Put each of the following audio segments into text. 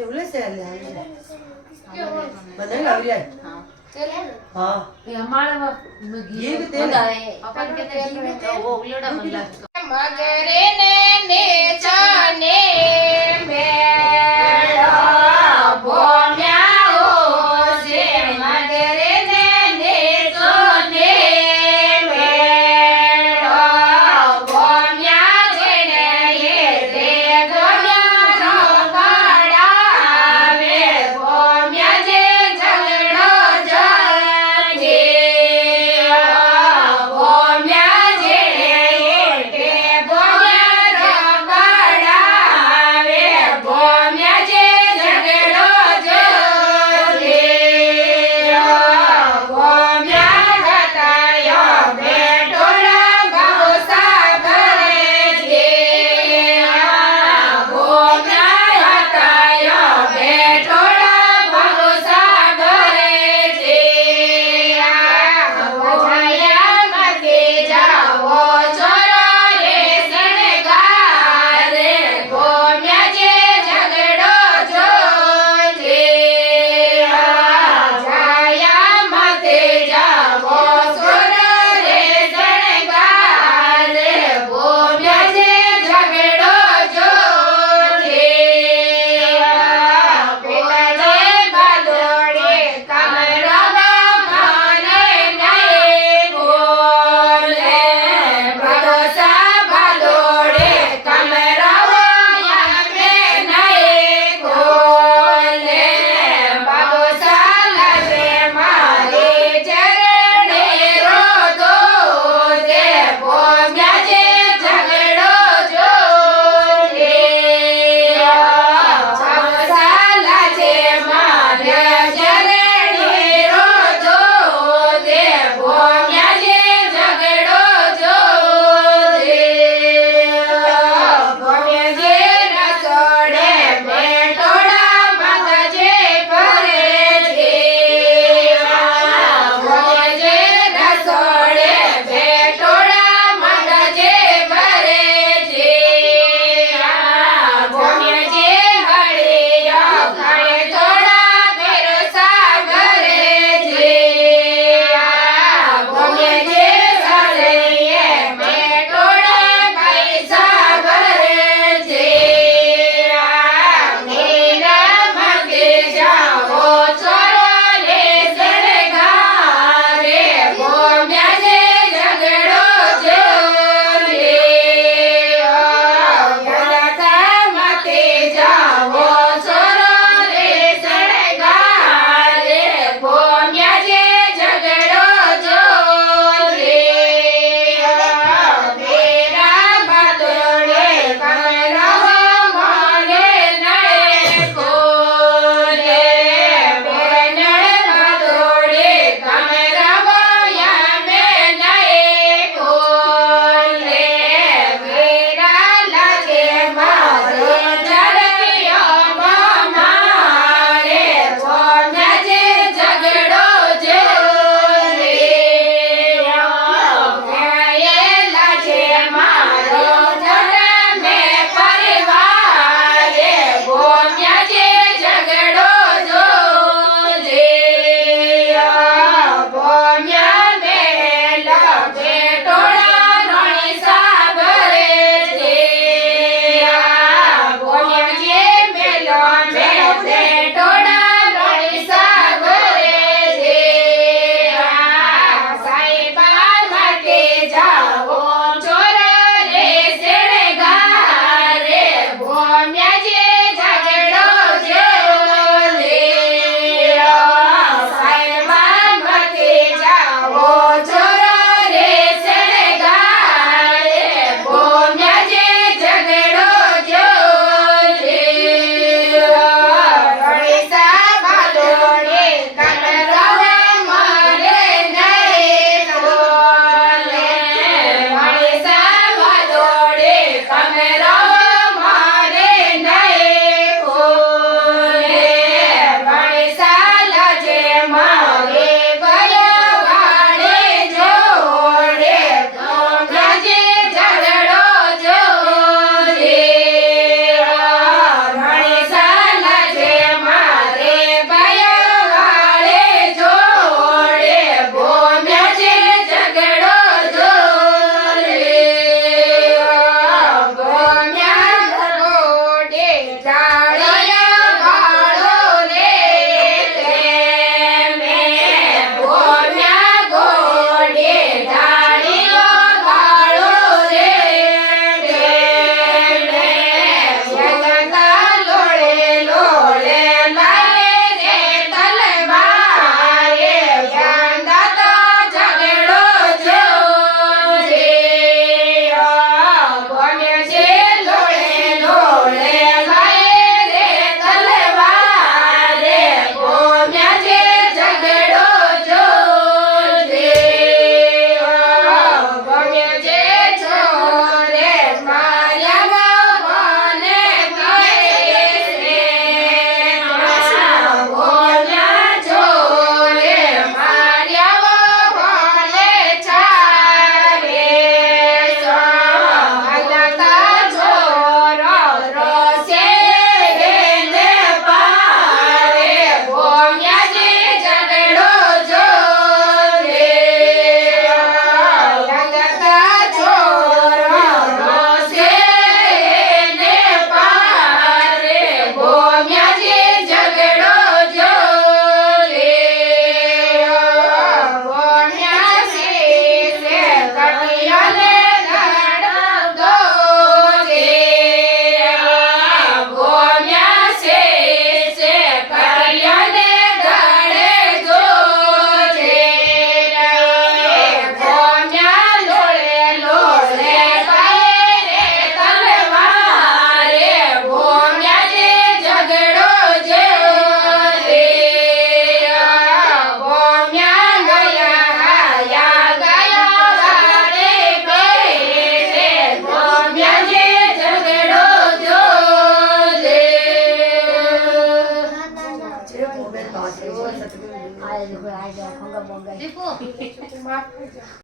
देवले से ले बदल आ रही है हाँ हां ये हमारे ये भी तेल है अपन के तेल में तो वो उलड़ा बल्ला मगरे ने नेचने मेरा बोम्या हो जे मगरे ने नेचने मेरा बोम्या जेने ये रे गोम्या झगड़ा वे बोम्या जे झगड़ो जाजे बोम्या जेने ये रे बोम्या झगड़ा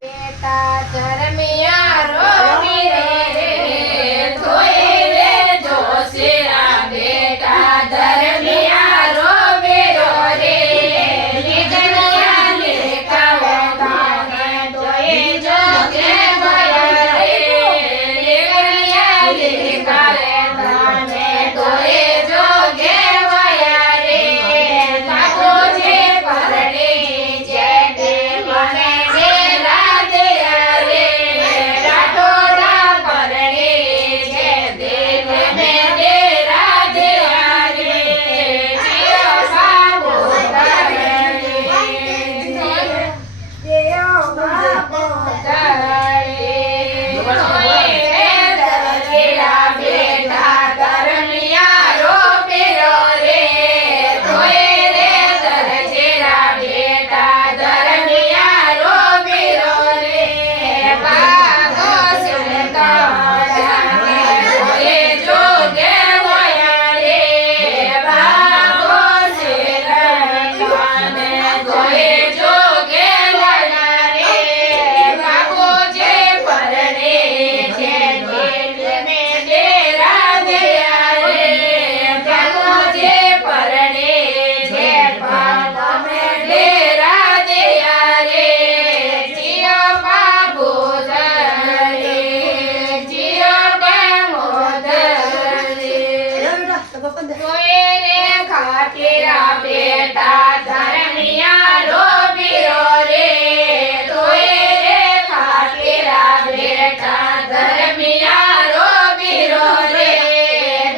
બેટા ધર્મિયા રોવી રે ધોઈ રે જોશીરા બેટા ધર્મિયા રોવી રે લીધણિયા લેખાવે તાને ધોઈ જોગે ભયા રે લીધણિયા લેખાવે તાને ધોઈ જોગે ભયા રે કાકો છે પરડે જે તે મને રે રાધે રે રાઠોડા પરડે જે દેવ મે દે રાધે રે જીઓ બાબો તારે જીઓ બાબો તારે કોઈ રે દરજીરા બેટા ધર્મિયા રોપેરો રે કોઈ રે દરજીરા બેટા ધર્મિયા રોપેરો રે બાગો સુલતાને કોઈ જોગે વયા રે બાગો સુલતાને કોઈ જોગે વયા રે બાગો જે પરણે જે દિલ મે ડેરા દયા રે બાગો જે પરણે જે પાગ મે ડેરા દયા રે જીઓ બાબુ ધરે જીઓ ડેમો ધરે કોઈ રે ખાટીરા બેટા ધર્મિયા રોબીરો રે કોઈ રે ખાટીરા બેટા ધર્મિયા રોબીરો રે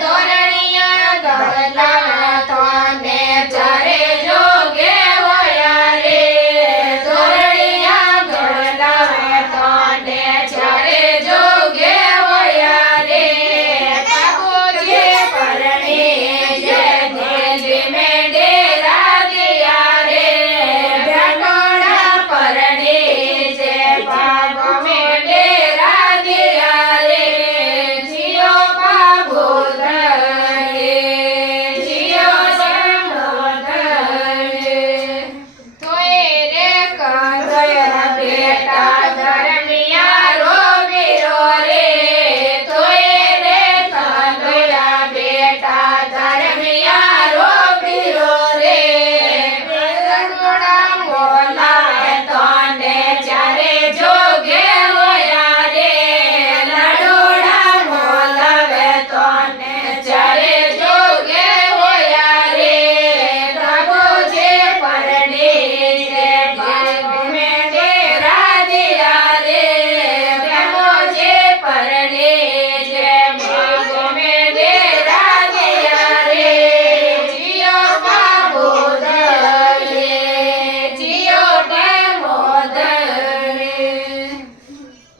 તોરણિયા ગળલા તને ચરે જોગે વયા રે તોરણિયા ગળલા તને ચરે જોગે વયા રે કાકો જે પરણે જે દિલ મે ડેરા દયા રે ભટોડા પરણે જે ભાગ મે ડેરા દયા રે જીઓ બાબો ધરે જીઓ સમોધરે તોય રે કાંદયા બેટા ધર્મિયા રોવીરો રે તોય રે કાંદયા બેટા ધર્મિયા રોવીરો રે બેરડોડા બોલાવે તને ચારે જોગે વયા રે લાડોડા બોલાવે તને ચારે જોગે વયા રે પ્રભુ જે પરણે જે ભાગ મે ડેરા દયા રે પ્રભુ જે પરણે જે ભાગ મે ડેરા દયા રે જીઓ બાબુ ધરે જીઓ ડેમો ધરે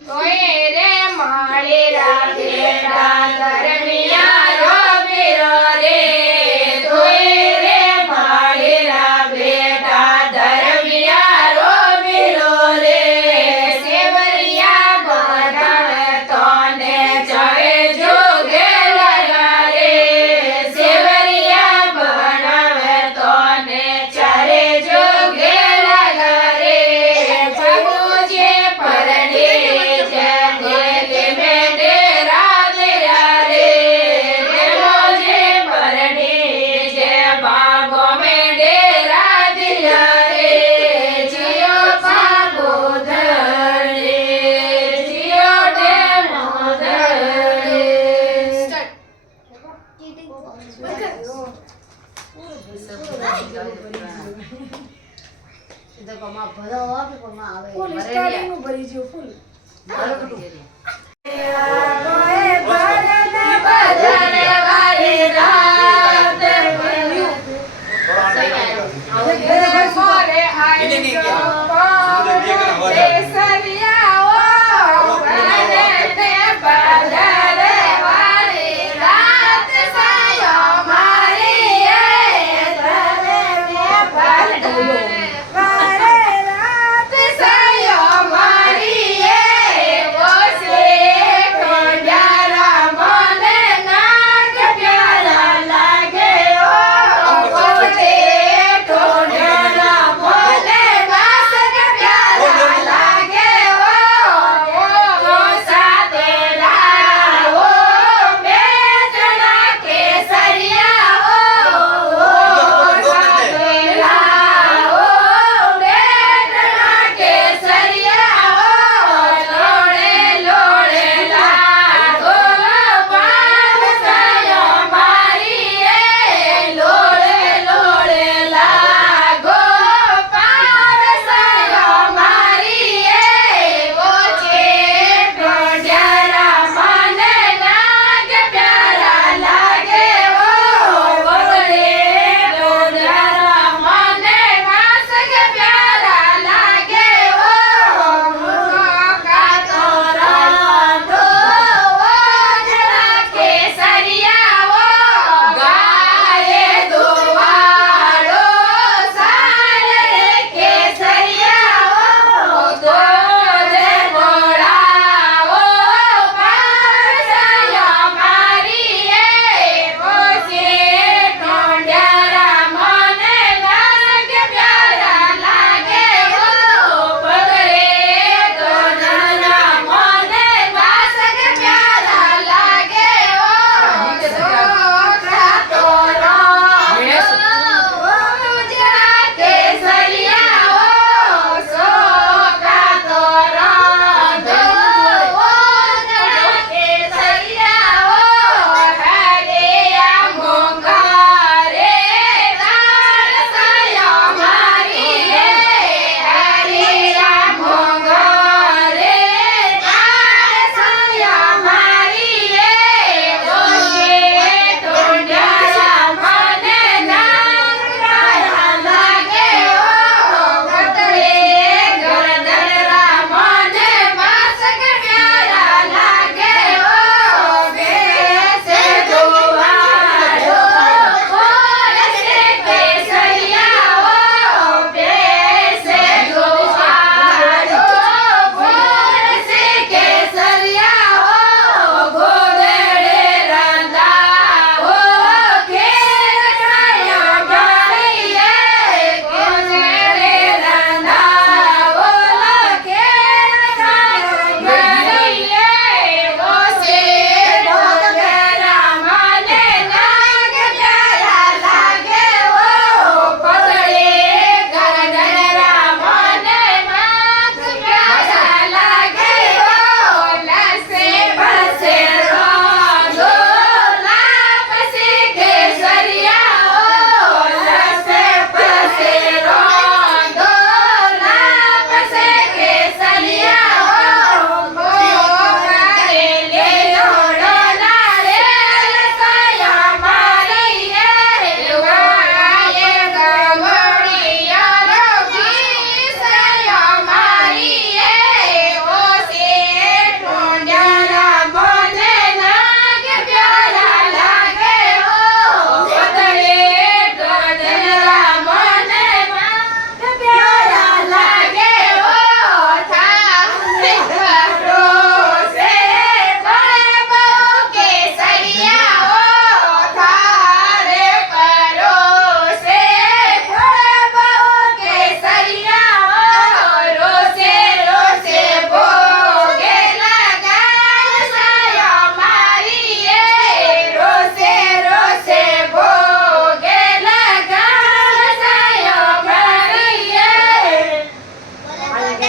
કોઈ રે માળીરા બેટા ધર્મિયા રોબીરો રે કોઈ રે માળીરા બેટા ધર્મિયા રોબીરો રે સેવરિયા બનાવે તને ચરે જોગે લગા રે સેવરિયા બનાવે તને ચરે જોગે લગા રે પ્રભુ જે પરણે જે દિલ મે ડેરા દયા રે પ્રભુ જે પરણે જે બાગો મે ડેરા દયા રે જીઓ બાબો ધરે જીઓ ડેમો ધરે તો કમા ભરો કે કમા આવે ફૂલ સ્ટાર્ટિંગ નું ભરી જો ફૂલ કોઈ ભરન ભજન વારી રાત ભર્યું મોરે આઈ સરિયાઓ ભજન ભજન વારી રાત સાયો મારી ધરે મે ભજન વારે રાત સાયો મારી બોસે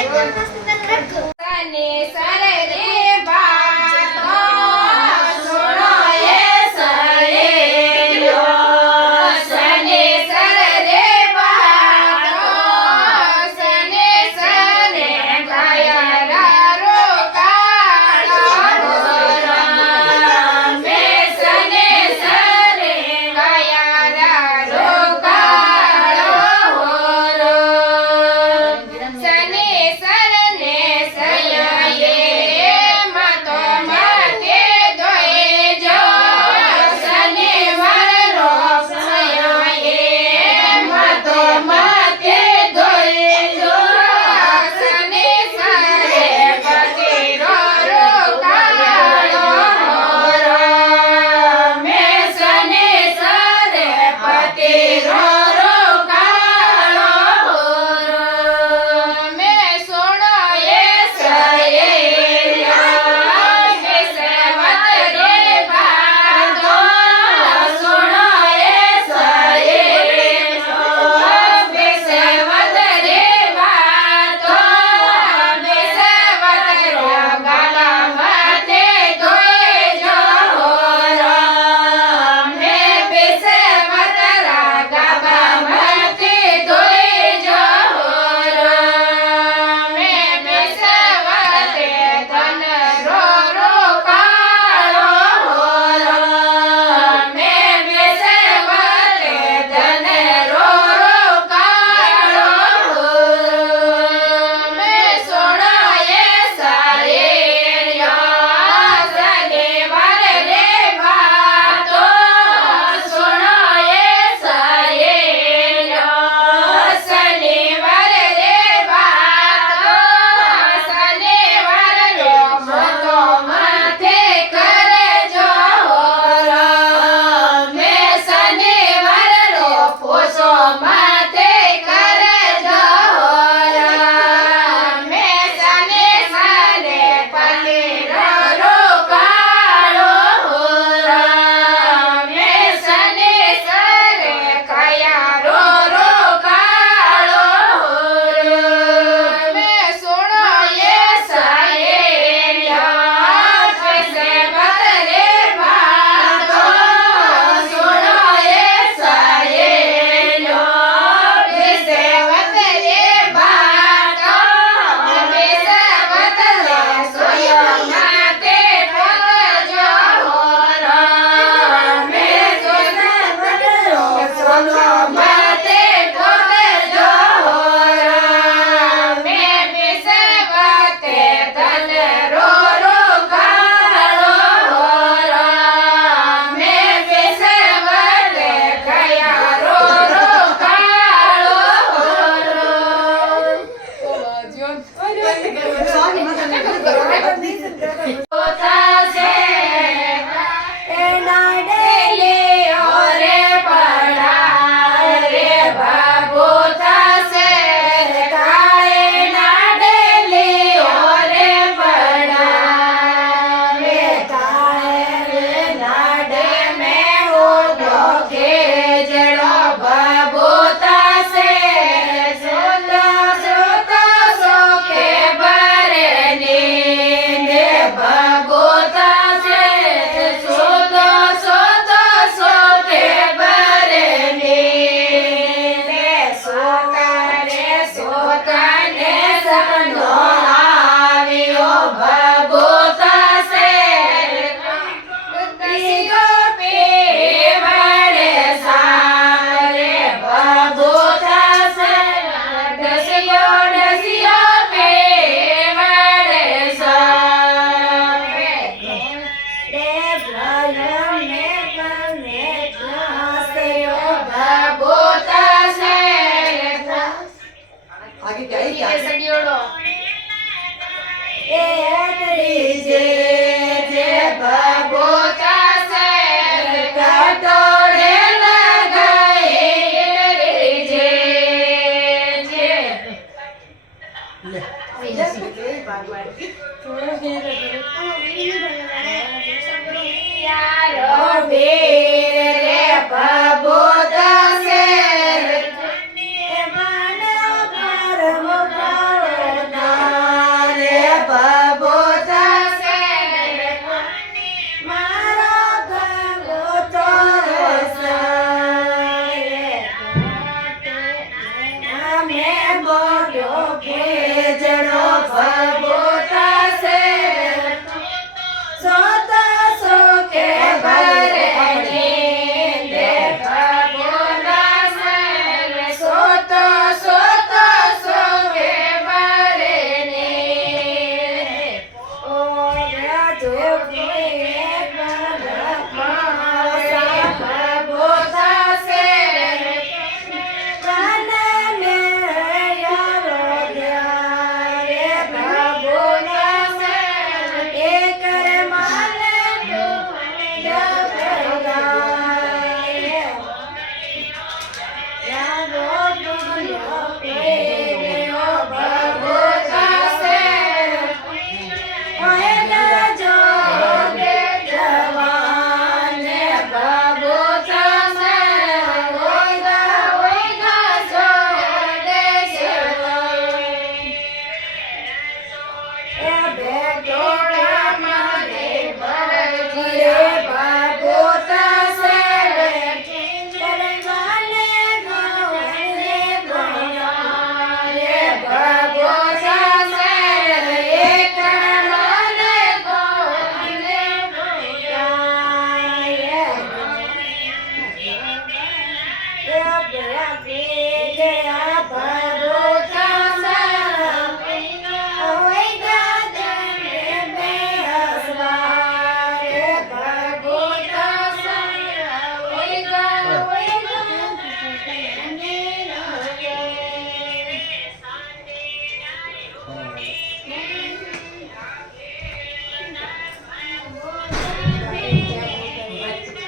સને સર રે બાતો સુનો એ સહેલ્યો સને સર રે બાતો સને સરે ગાયા રોકાળો મે સને સરે ગાયા રોકાળો સને સરને સયાયે માતો માતે દોય જો સને વરરો સયાયે માતો માતે દોય જો સને સરે પતિરો રોકાળો મે સને સરે પતિરો રોકાળો મે સોણો એ સહેલ્યા મે સેવત રે બાતો સોણો એ સહેલ્યા મે સેવત રે બાતો મે સેવત રો ગાલા માતે ધોય જો મે બેસેવત રા ગાબા માતે ધોય જો મે બેસેવતે ધન રો રોકાળો મે બેસેવતે ધન રો રોકાળો મે સોણો એ સહેલ્યો સને વર રે બાતો સોણો એ સહેલ્યો સને વર રે બાતો સને વર રો મતો માથે કરજો મે સને વર રો પોસો માથે કરજો મે સને સને પતિ રોકાળો મે સને સરે કયા રોકાળો મે સોણો એ સહેલ્યા સેવત રે બાતો સોણો એ સહેલ્યો સેવત રે બાતો સેવત રે સોયો માતે પગજો મે સોનો માતે પગજો મે બેસવતે ધન રો રોકાળો મે બેસવતે ગયા રોકાળો પોતાસે એના ડેલે ઓરે પડા રે બાબો થાસે કાળે ના ડેલે ઓરે પડા રે કાળે ના ડે મે ઓડો કે જડો બાબો થાસે સોતા સોતા સોકે બરે નીંદે બાબો થાસે સોતા સોતા સોકે બરે નીંદે સોતા ને સપનો આવ્યો બાબો થાસે પીગો પીવડે સારે બાબો થાસે ડસિયો ડસિયો પીવડે સારે બાબો થાસે आगे क्या है क्या સડિયોડો જે બાબો થાસે કટોળે લગાઈ જે યાર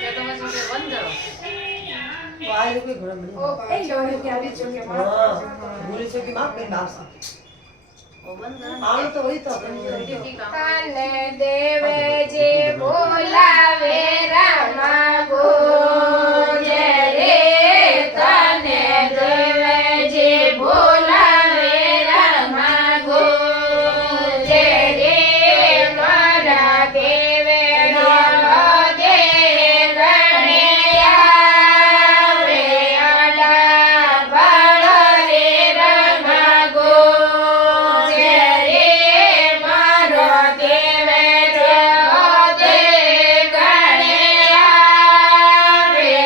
કે તમે શું કે વંદરો એ જોડે કે આવી જો કે ઓ વંદરો તને દેવે જે બોલાવે રામા ગોજે રે તને દેવે જે બોલાવે રામા ગોજે રે મારા દેવે રામા દે ગણે આવે આડા બાળ રે રામા ગોજે રે મારો દેવે જે દે ગણે આવે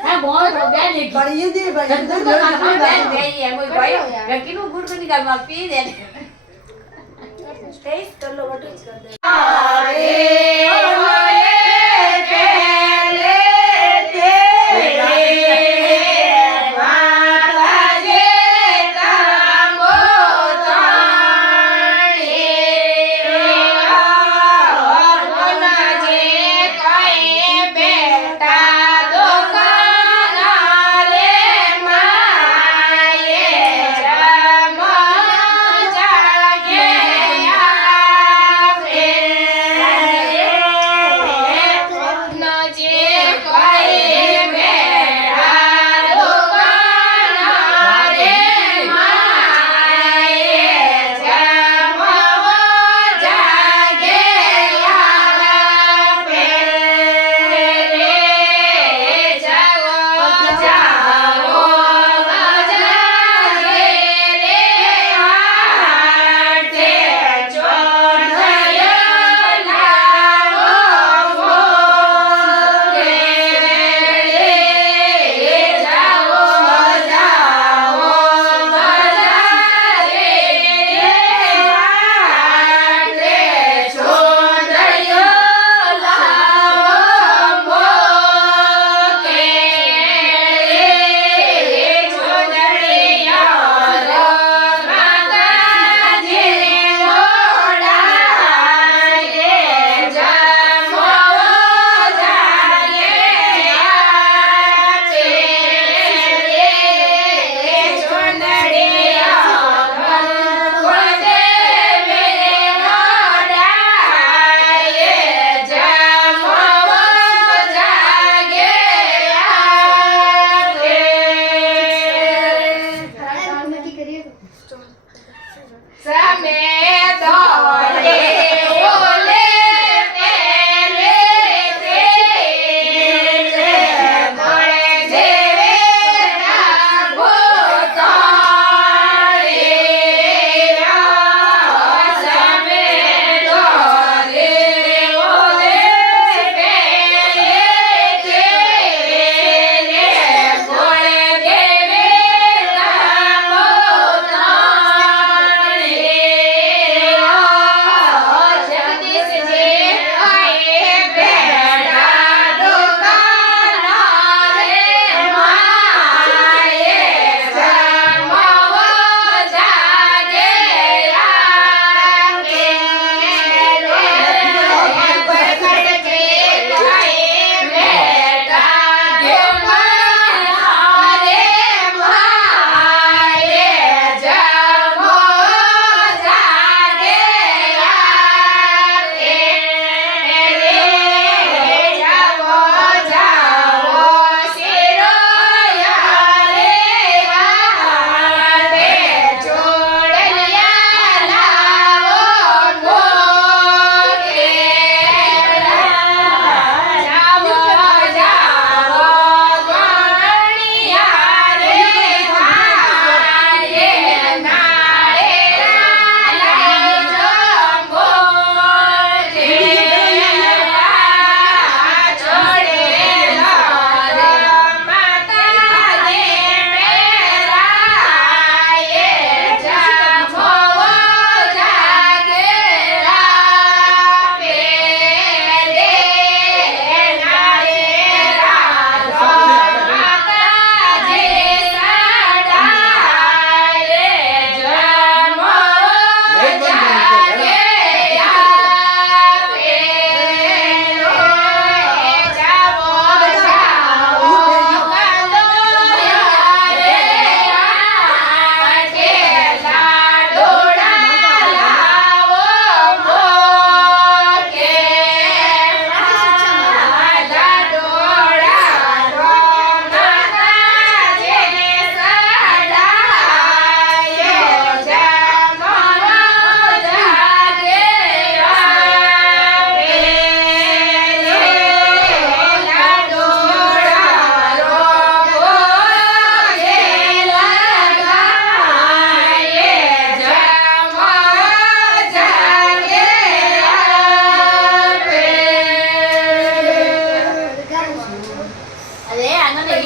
હા બોલ તો બે ને બળી દી બળી તું તો કાકા બે બે એમ ભાઈ વ્યક્તિનું ગુડ બની ગામમાં પી દે ટેસ્ટ કર લો વટું જ કર દે Yeah.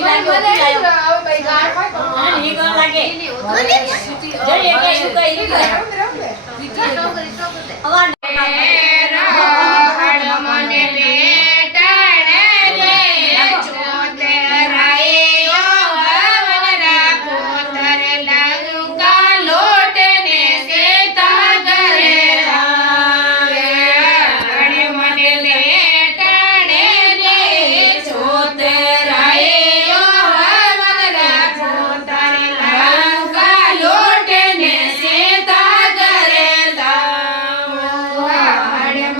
ઈ લાગે મને ઓછી એવું લાગે. આવે ભાઈ ગાળ હોય તો હા, ઈ ગળ લાગે. જોઈએ કે ઈ કઈ રીતે. અવાજ મને બેટાણે રે ચોતરાયો હવનરા પોતર લંકા લોટને સીતા ઘરે આવે. મને બેટાણે રે ચોતરાયો હવનરા પોતર લંકા લોટને સીતા ઘરે લાવે.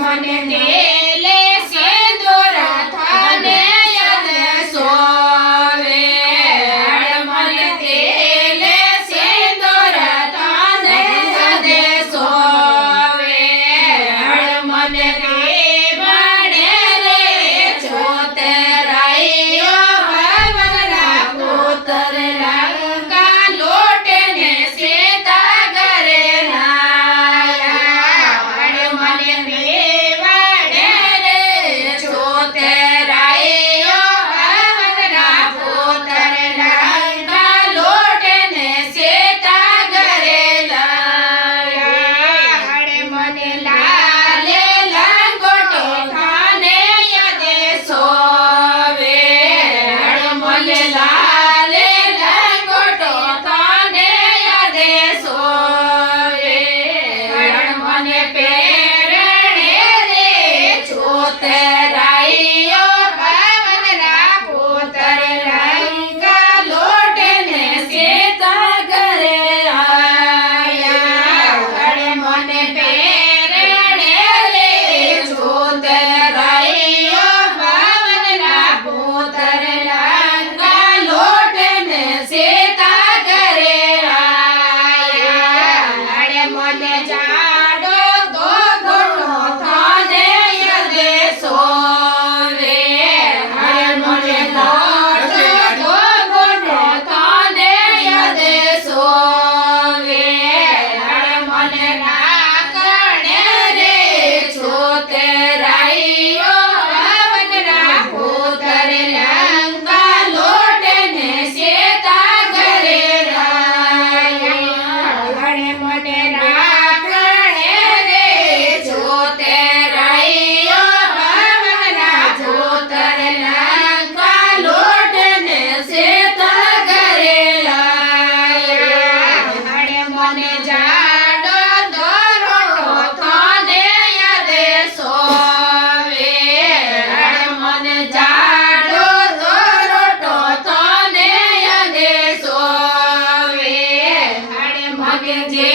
મને તેલે સિંદૂર થાને યાદ સોવે. મને તેલે સિંદૂર થાને યાદ સોવે. મને દેવાણે રે ચોતરાયો હવનરા પુત્ર લંકા લોટને સીતા ઘરે લાયા. મને દેવાણે રે ચોતરાયો હવનરા પુત્ર લંકા લોટને સીતા ઘરે લાયા. મને લાલે લંગોટો થાને યાદ સોવે. મને લાલે લંગોટો થાને યાદ સોવે. મને પેરણે રે ચોતરાયો હવનરા પુત્ર લંકા લોટને સીતા ઘરે આયા. મને પેરણે રે ચોતરાયો હવનરા પુત્ર લંકા લોટને સીતા ઘરે આયા. મને જાડો તો ગોટો થાને યાદ સોવે. મને જાડો તો ગોટો થાને યાદ સોવે. મને રાખણે રે ચોતરાયો હવનરા પુત્ર લંકા લોટને સીતા ઘરે લાયા. મને રાખણે રે ચોતરાયો હવનરા પુત્ર લંકા લોટને સીતા ઘરે લાયા. મને જાડો દરોટો થાને યાદ સોવે. મને જાડો દરોટો થાને યાદ સોવે. મને જે